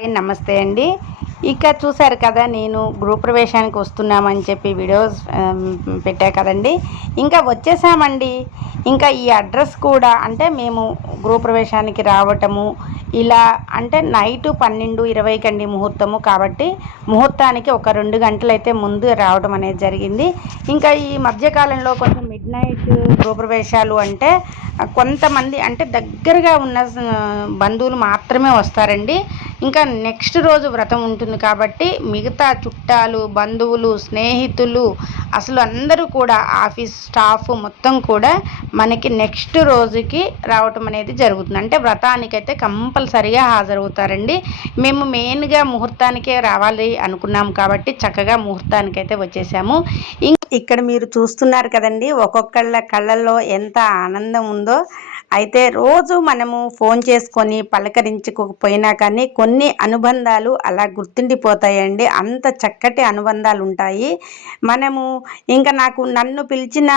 Hi నమస్తే అండి. ఇక చూశారు కదా నేను గృహప్రవేశానికి వస్తున్నామని చెప్పి వీడియోస్ పెట్టా కదండి. ఇంకా వచ్చేసామండి. ఇంకా ఈ అడ్రస్ కూడా అంటే మేము గృహప్రవేశానికి రావటము ఇలా అంటే నైట్ పన్నెండు ఇరవైకి అండి ముహూర్తము కాబట్టి ముహూర్తానికి ఒక రెండు గంటలు అయితే ముందు రావడం అనేది జరిగింది. ఇంకా ఈ మధ్యకాలంలో కొంచెం మిడ్ నైట్ గృహప్రవేశాలు అంటే కొంతమంది అంటే దగ్గరగా ఉన్న బంధువులు మాత్రమే వస్తారండి. ఇంకా నెక్స్ట్ రోజు వ్రతం ఉంటుంది కాబట్టి మిగతా చుట్టాలు బంధువులు స్నేహితులు అసలు అందరూ కూడా ఆఫీస్ స్టాఫ్ మొత్తం కూడా మనకి నెక్స్ట్ రోజుకి రావటం అనేది జరుగుతుంది. అంటే వ్రతానికైతే కంపల్సరిగా హాజరవుతారండి. మేము మెయిన్గా ముహూర్తానికే రావాలి అనుకున్నాం కాబట్టి చక్కగా ముహూర్తానికైతే వచ్చేసాము. ఇక్కడ మీరు చూస్తున్నారు కదండి ఒక్కొక్కళ్ళ కళ్ళల్లో ఎంత ఆనందం ఉందో. అయితే రోజు మనము ఫోన్ చేసుకొని పలకరించుకోకపోయినా కానీ కొన్ని అనుబంధాలు అలా గుర్తుండిపోతాయండి. అంత చక్కటి అనుబంధాలు ఉంటాయి. మనము ఇంకా నాకు నన్ను పిలిచిన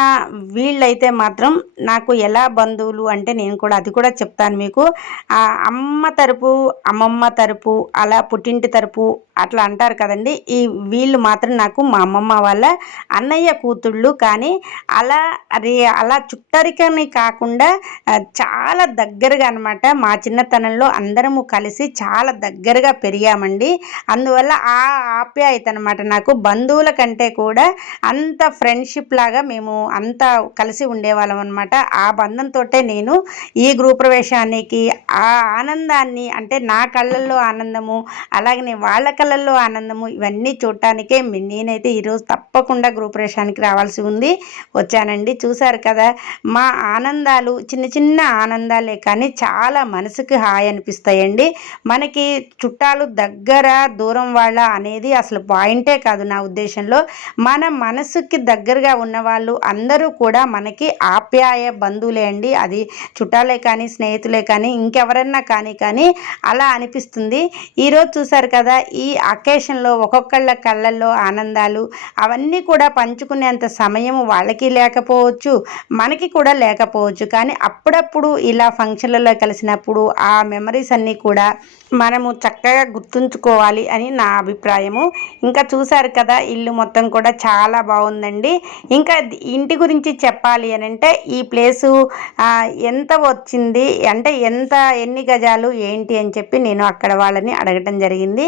వీళ్ళైతే మాత్రం నాకు ఎలా బంధువులు అంటే నేను కూడా అది కూడా చెప్తాను మీకు. ఆ అమ్మ తరపు అమ్మమ్మ తరపు అలా పుట్టింటి తరపు అట్లా అంటారు కదండి. ఈ వీళ్ళు మాత్రం నాకు మా అమ్మమ్మ వాళ్ళ అన్నయ్య కూతుళ్ళు కానీ అలా అది అలా చుట్టరికని కాకుండా చాలా దగ్గరగా అనమాట మా చిన్నతనంలో అందరము కలిసి చాలా దగ్గరగా పెరిగామండి. అందువల్ల ఆ ఆప్యాయత అనమాట నాకు. బంధువుల కంటే కూడా అంత ఫ్రెండ్షిప్ లాగా మేము అంత కలిసి ఉండేవాళ్ళం అనమాట ఆ బంధంతో నేను ఈ గృహప్రవేశానికి ఆ ఆనందాన్ని అంటే నా కళ్ళల్లో ఆనందము అలాగనే వాళ్ళ కళ్ళల్లో ఆనందము ఇవన్నీ చూడటానికే నేనైతే ఈరోజు తప్పకుండా సంతోషానికి రావాల్సి ఉంది. వచ్చానండి. చూశారు కదా మా ఆనందాలు చిన్న చిన్న ఆనందాలే కానీ చాలా మనసుకు హాయి అనిపిస్తాయండి. మనకి చుట్టాలు దగ్గర దూరం వాళ్ళ అనేది అసలు పాయింటే కాదు నా ఉద్దేశంలో. మన మనసుకి దగ్గరగా ఉన్న వాళ్ళు అందరూ కూడా మనకి ఆప్యాయ బంధువులే అండి. అది చుట్టాలే కానీ స్నేహితులే కానీ ఇంకెవరన్నా కానీ కానీ అలా అనిపిస్తుంది. ఈరోజు చూశారు కదా ఈ అకేషన్లో ఒక్కొక్కళ్ళ కళ్ళల్లో ఆనందాలు అవన్నీ కూడా పంచుకునేంత సమయం వాళ్ళకి లేకపోవచ్చు మనకి కూడా లేకపోవచ్చు. కానీ అప్పుడప్పుడు ఇలా ఫంక్షన్లలో కలిసినప్పుడు ఆ మెమరీస్ అన్నీ కూడా మనము చక్కగా గుర్తుంచుకోవాలి అని నా అభిప్రాయము. ఇంకా చూశారు కదా ఇల్లు మొత్తం కూడా చాలా బాగుందండి. ఇంకా ఇంటి గురించి చెప్పాలి అని అంటే ఈ ప్లేసు ఎంత వచ్చింది అంటే ఎంత ఎన్ని గజాలు ఏంటి అని చెప్పి నేను అక్కడ వాళ్ళని అడగటం జరిగింది.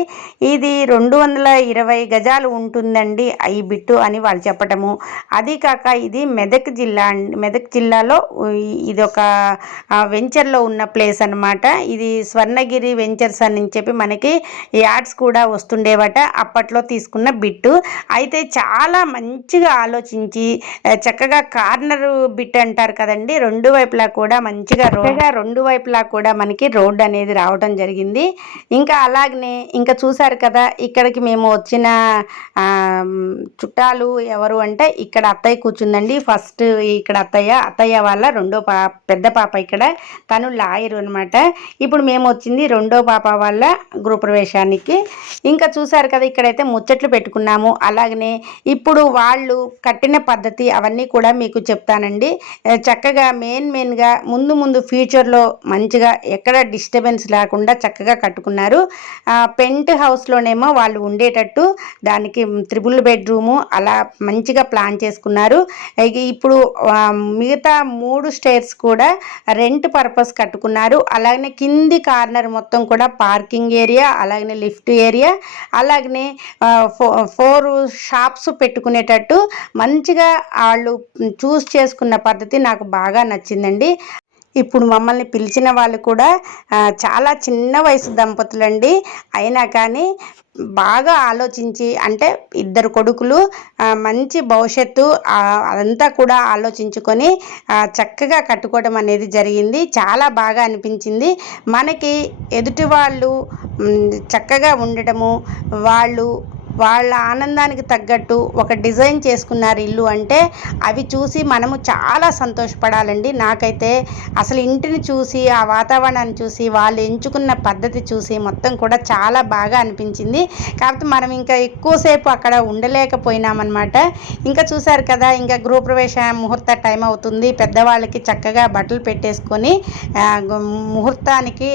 ఇది రెండు వందల ఇరవై గజాలు ఉంటుందండి ఈ బిట్టు అని వాళ్ళు చెప్పటము. అది కాక ఇది మెదక్ జిల్లా మెదక్ జిల్లాలో ఇది ఒక వెంచర్లో ఉన్న ప్లేస్ అనమాట ఇది స్వర్ణగిరి వెంచర్ వెంచర్స్ అని చెప్పి మనకి యాడ్స్ కూడా వస్తుండేవట. అప్పట్లో తీసుకున్న బిట్టు. అయితే చాలా మంచిగా ఆలోచించి చక్కగా కార్నర్ బిట్ అంటారు కదండి రెండు వైపులా కూడా మంచిగా రోడ్గా రెండు వైపులా కూడా మనకి రోడ్ అనేది రావడం జరిగింది. ఇంకా అలాగనే ఇంకా చూసారు కదా ఇక్కడికి మేము వచ్చిన చుట్టాలు ఎవరు అంటే ఇక్కడ అత్తయ్య కూర్చుందండి. ఫస్ట్ ఇక్కడ అత్తయ్య అత్తయ్య వాళ్ళ రెండో పా పెద్ద పాప ఇక్కడ. తను లాయరు అనమాట ఇప్పుడు మేము వచ్చింది రెండో పాప వాళ్ళ గృహప్రవేశానికి. ఇంకా చూసారు కదా ఇక్కడైతే ముచ్చట్లు పెట్టుకున్నాము. అలాగనే ఇప్పుడు వాళ్ళు కట్టిన పద్ధతి అవన్నీ కూడా మీకు చెప్తానండి. చక్కగా మెయిన్ మెయిన్గా ముందు ముందు ఫ్యూచర్లో మంచిగా ఎక్కడ డిస్టర్బెన్స్ లేకుండా చక్కగా కట్టుకున్నారు. పెంట్ హౌస్లోనేమో వాళ్ళు ఉండేటట్టు దానికి త్రిబుల్ బెడ్రూము అలా మంచిగా ప్లాన్ చేసుకున్నారు. ఇప్పుడు మిగతా మూడు స్టేర్స్ కూడా రెంట్ పర్పస్ కట్టుకున్నారు. అలాగనే కింది కార్నర్ మొత్తం కూడా పార్కింగ్ ఏరియా అలాగనే లిఫ్ట్ ఏరియా అలాగనే ఫో ఫోర్ షాప్స్ పెట్టుకునేటట్టు మంచిగా వాళ్ళు చూస్ చేసుకున్న పద్ధతి నాకు బాగా నచ్చిందండి. ఇప్పుడు మమ్మల్ని పిలిచిన వాళ్ళు కూడా చాలా చిన్న వయసు దంపతులండి. అయినా కానీ బాగా ఆలోచించి అంటే ఇద్దరు కొడుకులు మంచి భవిష్యత్తు అదంతా కూడా ఆలోచించుకొని చక్కగా కట్టుకోవడం అనేది జరిగింది. చాలా బాగా అనిపించింది. మనకి ఎదుటి వాళ్ళు చక్కగా ఉండటము వాళ్ళు వాళ్ళ ఆనందానికి తగ్గట్టు ఒక డిజైన్ చేసుకున్నారు ఇల్లు అంటే అవి చూసి మనము చాలా సంతోషపడాలండి. నాకైతే అసలు ఇంటిని చూసి ఆ వాతావరణాన్ని చూసి వాళ్ళు ఎంచుకున్న పద్ధతి చూసి మొత్తం కూడా చాలా బాగా అనిపించింది. కాకపోతే మనం ఇంకా ఎక్కువసేపు అక్కడ ఉండలేకపోయినామన్నమాట. ఇంకా చూశారు కదా ఇంకా గృహప్రవేశ ముహూర్త టైం అవుతుంది. పెద్దవాళ్ళకి చక్కగా బట్టలు పెట్టేసుకొని ముహూర్తానికి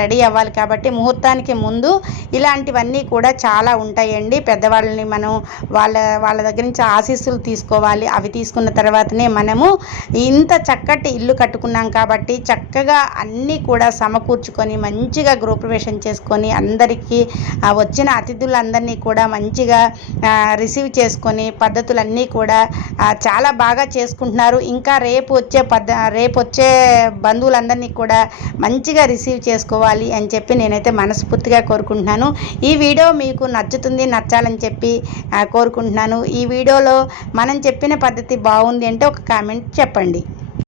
రెడీ అవ్వాలి. కాబట్టి ముహూర్తానికి ముందు ఇలాంటివన్నీ కూడా చాలా ఉంటాయండి. పెద్దవాళ్ళని మనం వాళ్ళ వాళ్ళ దగ్గర నుంచి ఆశీస్సులు తీసుకోవాలి. అవి తీసుకున్న తర్వాతనే మనము ఇంత చక్కటి ఇల్లు కట్టుకున్నాం కాబట్టి చక్కగా అన్నీ కూడా సమకూర్చుకొని మంచిగా గృహప్రవేశం చేసుకొని అందరికీ వచ్చిన అతిథులందరినీ కూడా మంచిగా రిసీవ్ చేసుకొని పద్ధతులన్నీ కూడా చాలా బాగా చేసుకుంటున్నారు. ఇంకా రేపు వచ్చే పద్ధ రేపు వచ్చే బంధువులందరినీ కూడా మంచిగా రిసీవ్ చేసుకోవాలి అని చెప్పి నేనైతే మనస్ఫూర్తిగా కోరుకుంటున్నాను. ఈ వీడియో మీకు నచ్చుతుంది నచ్చ నచ్చాలని చెప్పి కోరుకుంటున్నాను. ఈ వీడియోలో మనం చెప్పిన పద్ధతి బాగుంది అంటే ఒక కామెంట్ చెప్పండి.